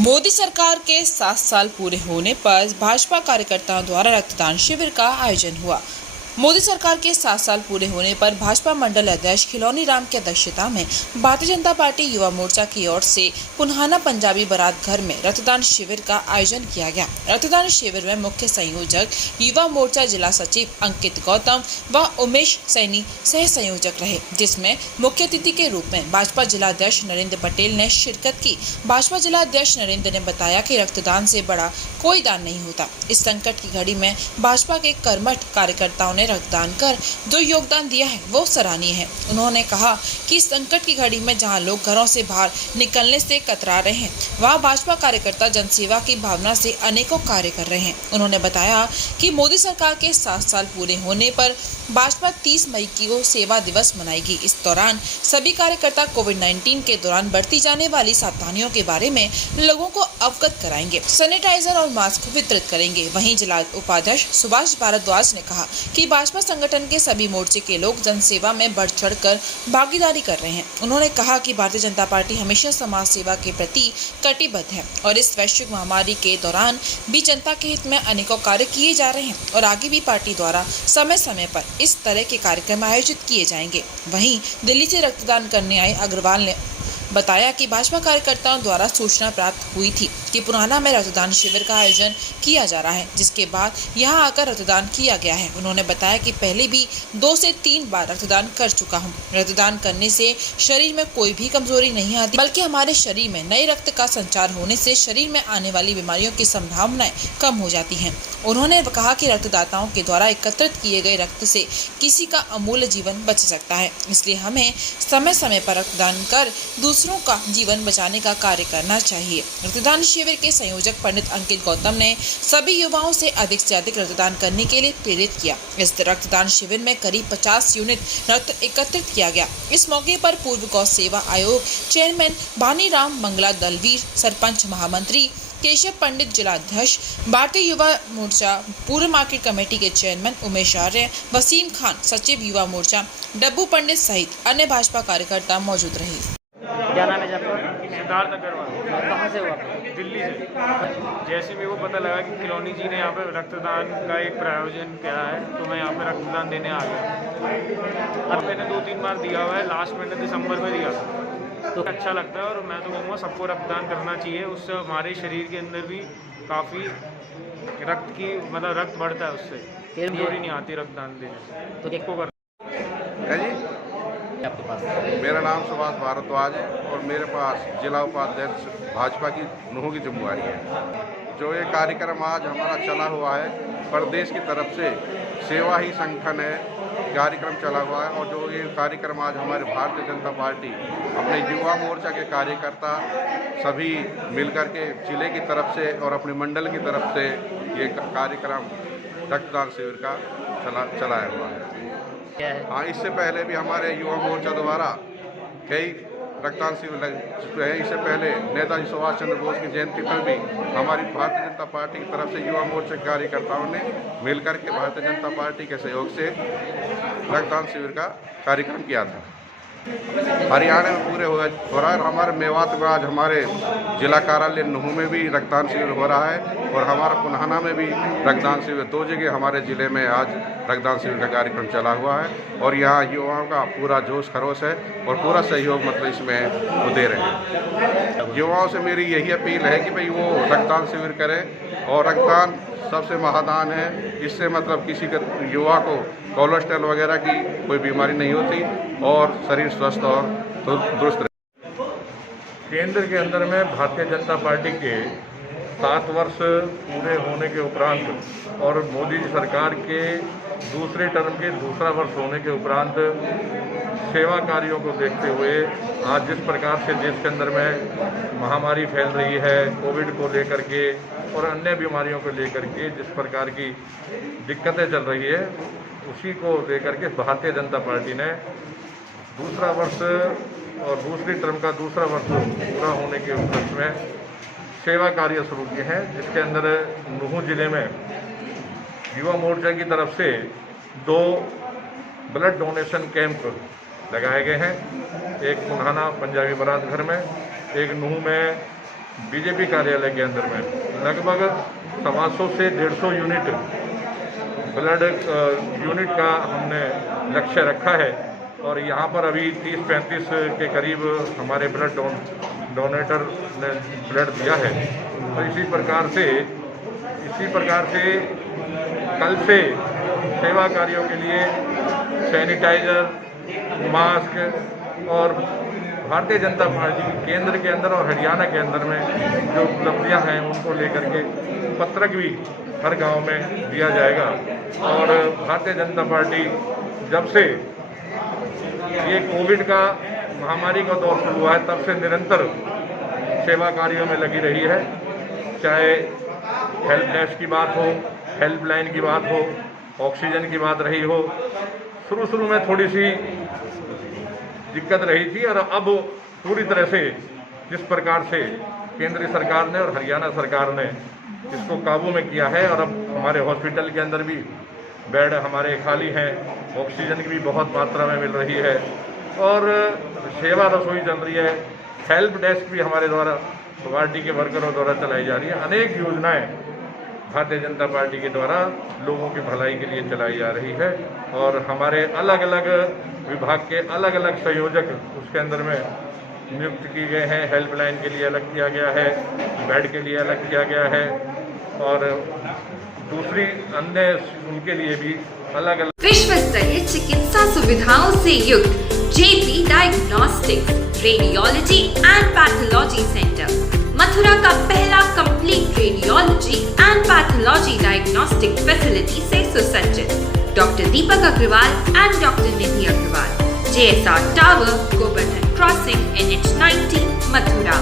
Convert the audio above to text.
मोदी सरकार के 7 साल पूरे होने पर भाजपा कार्यकर्ताओं द्वारा रक्तदान शिविर का आयोजन हुआ। मोदी सरकार के 7 साल पूरे होने पर भाजपा मंडल अध्यक्ष खिलौनी राम की अध्यक्षता में भारतीय जनता पार्टी युवा मोर्चा की ओर से पुन्हाना पंजाबी बारात घर में रक्तदान शिविर का आयोजन किया गया। रक्तदान शिविर में मुख्य संयोजक युवा मोर्चा जिला सचिव अंकित गौतम व उमेश सैनी सह संयोजक रहे, जिसमें मुख्य अतिथि के रूप में भाजपा जिला अध्यक्ष नरेंद्र पटेल ने शिरकत की। भाजपा जिला अध्यक्ष नरेंद्र ने बताया कि रक्तदान से बड़ा कोई दान नहीं होता। इस संकट की घड़ी में भाजपा के कर्मठ कार्यकर्ताओं ने रक्तदान कर जो योगदान दिया है वो सराहनीय है। उन्होंने कहा कि इस संकट की घड़ी में जहां लोग घरों से बाहर निकलने से कतरा रहे हैं, वहां भाजपा कार्यकर्ता जनसेवा की भावना से अनेकों कार्य कर रहे हैं। उन्होंने बताया कि मोदी सरकार के 7 साल पूरे होने पर भाजपा 30 मई को सेवा दिवस मनाएगी। इस दौरान सभी कार्यकर्ता कोविड-19 के दौरान बढ़ती जाने वाली सावधानियों के बारे में लोगों को अवगत कराएंगे, सैनिटाइजर और मास्क वितरित करेंगे। वहीं जिला उपाध्यक्ष सुभाष भारद्वाज ने कहा कि भाजपा संगठन के सभी मोर्चे के लोग जनसेवा में बढ़ चढ़कर भागीदारी कर रहे हैं। उन्होंने कहा कि भारतीय जनता पार्टी हमेशा समाज सेवा के प्रति कटिबद्ध है और इस वैश्विक महामारी के दौरान भी जनता के हित में अनेकों कार्य किए जा रहे हैं और आगे भी पार्टी द्वारा समय समय पर इस तरह के कार्यक्रम आयोजित किए जाएंगे। वहीं दिल्ली से रक्तदान करने आए अग्रवाल ने बताया कि भाजपा कार्यकर्ताओं द्वारा सूचना प्राप्त हुई थी कि पुराना में रक्तदान शिविर का आयोजन किया जा रहा है, जिसके बाद यहां आकर रक्तदान किया गया है। उन्होंने बताया कि पहले भी 2 से 3 बार रक्तदान कर चुका हूं। रक्तदान करने से शरीर में कोई भी कमजोरी नहीं आती, बल्कि हमारे शरीर में नए रक्त का संचार होने से शरीर में आने वाली बीमारियों की संभावनाएं कम हो जाती हैं। उन्होंने कहा कि रक्तदाताओं के द्वारा एकत्रित किए गए रक्त से किसी का अमूल्य जीवन बच सकता है, इसलिए हमें समय समय पर रक्तदान कर दूसरों का जीवन बचाने का कार्य करना चाहिए। रक्तदान शिविर के संयोजक पंडित अंकित गौतम ने सभी युवाओं से अधिक रक्तदान करने के लिए प्रेरित किया। इस रक्तदान शिविर में करीब 50 यूनिट रक्त एकत्रित किया गया। इस मौके पर पूर्व गौ सेवा आयोग चेयरमैन भानीराम मंगला दलवीर, सरपंच महामंत्री केशव पंडित, जिला अध्यक्ष भारतीय युवा मोर्चा पूर्व मार्केट कमेटी के चेयरमैन उमेश आर्य, वसीम खान, सचिव युवा मोर्चा डब्बू पंडित सहित अन्य भाजपा कार्यकर्ता मौजूद रहे। क्या नाम है आपका? सिद्धार्थ अग्रवाल। कहाँ से हुआ? दिल्ली से। जैसे मेरे को पता लगा कि खिलौनी जी ने यहाँ पे रक्तदान का एक प्रायोजन किया है, तो मैं यहाँ पे रक्तदान देने आ गया। अब मैंने 2-3 बार दिया हुआ है, लास्ट मैंने दिसंबर में दिया था। तो अच्छा लगता है और मैं तो कहूँगा सबको रक्तदान करना चाहिए। उससे हमारे शरीर के अंदर भी काफ़ी रक्त बढ़ता है, उससे कमजोरी नहीं आती रक्तदान देने से। तो देखो आपके पास मेरा नाम सुभाष भारद्वाज है और मेरे पास जिला उपाध्यक्ष भाजपा की नुह की जिम्मेवारी है। जो ये कार्यक्रम आज हमारा चला हुआ है, प्रदेश की तरफ से सेवा ही संगठन है कार्यक्रम चला हुआ है, और जो ये कार्यक्रम आज हमारे भारतीय जनता पार्टी अपने युवा मोर्चा के कार्यकर्ता सभी मिलकर के जिले की तरफ से और अपने मंडल की तरफ से ये कार्यक्रम रक्तदान शिविर का चलाया हुआ है। हाँ, इससे पहले भी हमारे युवा मोर्चा द्वारा कई रक्तदान शिविर लग चुके हैं। इससे पहले नेताजी सुभाष चंद्र बोस की जयंती पर भी हमारी भारतीय जनता पार्टी की तरफ से युवा मोर्चा के कार्यकर्ताओं ने मिलकर के भारतीय जनता पार्टी के सहयोग से रक्तदान शिविर का कार्यक्रम किया था। हरियाणा में पूरे हो रहा है। हमारे मेवात में आज हमारे जिला कार्यालय नुह में भी रक्तदान शिविर हो रहा है और हमारा पुन्हाना में भी रक्तदान शिविर, 2 जगह हमारे ज़िले में आज रक्तदान शिविर का कार्यक्रम चला हुआ है। और यहाँ युवाओं का पूरा जोश खरोश है और पूरा सहयोग इसमें वो दे रहे हैं। युवाओं से मेरी यही अपील है कि भाई वो रक्तदान शिविर करें, और रक्तदान सबसे महादान है। इससे किसी के युवा को कोलेस्ट्रॉल वगैरह की कोई बीमारी नहीं होती और शरीर स्वस्थ और दुरुस्त रहता है। केंद्र के अंदर में भारतीय जनता पार्टी के 7 वर्ष पूरे होने के उपरांत और मोदी जी सरकार के दूसरे टर्म के दूसरा वर्ष होने के उपरांत सेवा कार्यों को देखते हुए आज जिस प्रकार से देश के अंदर में महामारी फैल रही है, कोविड को लेकर के और अन्य बीमारियों को लेकर के जिस प्रकार की दिक्कतें चल रही है, उसी को लेकर के भारतीय जनता पार्टी ने दूसरा वर्ष और दूसरी टर्म का दूसरा वर्ष पूरा होने के उपलक्ष्य में सेवा कार्य शुरू किए हैं, जिसके अंदर नुह जिले में युवा मोर्चा की तरफ से 2 ब्लड डोनेशन कैंप लगाए गए हैं। एक पुन्हाना पंजाबी बारात घर में, एक नुह में बीजेपी कार्यालय के अंदर में लगभग 125 से 150 यूनिट ब्लड यूनिट का हमने लक्ष्य रखा है और यहाँ पर अभी 30-35 के करीब हमारे ब्लड डोनेटर ने ब्लड दिया है। तो इसी प्रकार से कल से सेवा कार्यों के लिए सैनिटाइज़र, मास्क और भारतीय जनता पार्टी केंद्र के अंदर और हरियाणा के अंदर में जो उपलब्धियां हैं उनको लेकर के पत्रक भी हर गांव में दिया जाएगा। और भारतीय जनता पार्टी जब से ये कोविड का महामारी का दौर शुरू हुआ है तब से निरंतर सेवा कार्यों में लगी रही है। चाहे हेल्प डेस्क की बात हो, हेल्पलाइन की बात हो, ऑक्सीजन की बात रही हो। शुरू में थोड़ी सी दिक्कत रही थी और अब पूरी तरह से जिस प्रकार से केंद्रीय सरकार ने और हरियाणा सरकार ने इसको काबू में किया है और अब हमारे हॉस्पिटल के अंदर भी बेड हमारे खाली हैं, ऑक्सीजन की भी बहुत मात्रा में मिल रही है और सेवा रसोई चल रही है। हेल्प डेस्क भी हमारे द्वारा पार्टी के वर्करों द्वारा चलाई जा रही है। अनेक योजनाएं भारतीय जनता पार्टी के द्वारा लोगों की भलाई के लिए चलाई जा रही है और हमारे अलग अलग विभाग के अलग अलग संयोजक उसके अंदर में नियुक्त किए गए हैं। हेल्पलाइन के लिए अलग किया गया है, बेड के लिए अलग किया गया है और दूसरी अन्य उनके लिए भी अलग अलग विश्व स्तरीय चिकित्सा सुविधाओं से युक्त JP diagnostics radiology and pathology centre Mathura का पहला complete radiology and pathology diagnostic facility से सुसज्जित। Doctor Deepak Agarwal and doctor Nidhi Agarwal, JSR tower, Govardhan crossing, NH90, Mathura.